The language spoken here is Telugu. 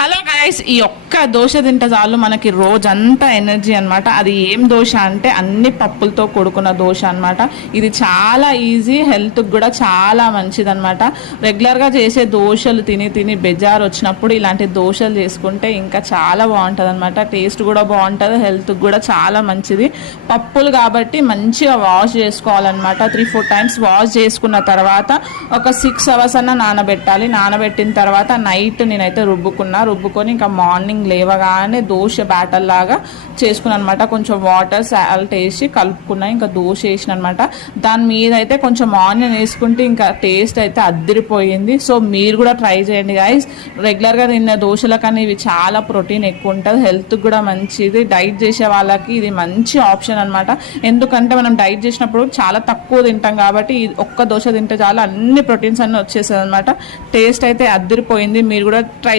హలో గైస్, ఈ ఒక్క దోశ తింటే చాలు మనకి రోజంతా ఎనర్జీ అనమాట. అది ఏం దోశ అంటే అన్ని పప్పులతో కూడుకున్న దోశ అనమాట. ఇది చాలా ఈజీ, హెల్త్కి కూడా చాలా మంచిది అనమాట. రెగ్యులర్గా చేసే దోశలు తిని తిని బెజార్ వచ్చినప్పుడు ఇలాంటి దోశలు చేసుకుంటే ఇంకా చాలా బాగుంటుంది అనమాట. టేస్ట్ కూడా బాగుంటుంది, హెల్త్కి కూడా చాలా మంచిది. పప్పులు కాబట్టి మంచిగా వాష్ చేసుకోవాలన్నమాట. 3-4 టైమ్స్ వాష్ చేసుకున్న తర్వాత ఒక 6 అవర్స్ అన్న నానబెట్టాలి. నానబెట్టిన తర్వాత నైట్ నేనైతే రుబ్బుకొని ఇంకా మార్నింగ్ లేవగానే దోశ బ్యాటర్ లాగా చేసుకున్నాను అనమాట. కొంచెం వాటర్ సాల్ట్ వేసి కలుపుకున్నా, ఇంకా దోశ వేసిన అనమాట. దాని మీద అయితే కొంచెం ఆనియన్ వేసుకుంటే ఇంకా టేస్ట్ అయితే అద్దరిపోయింది. సో మీరు కూడా ట్రై చేయండి గైస్. రెగ్యులర్గా తిన్న దోశల కానీ ఇవి చాలా ప్రోటీన్ ఎక్కువ ఉంటుంది, హెల్త్కి కూడా మంచిది. డైట్ చేసే వాళ్ళకి ఇది మంచి ఆప్షన్ అనమాట. ఎందుకంటే మనం డైట్ చేసినప్పుడు చాలా తక్కువ తింటాం కాబట్టి ఒక్క దోశ తింటే చాలా అన్ని ప్రోటీన్స్ అన్నీ వచ్చేసాయి అనమాట. టేస్ట్ అయితే అద్దరిపోయింది. మీరు కూడా ట్రై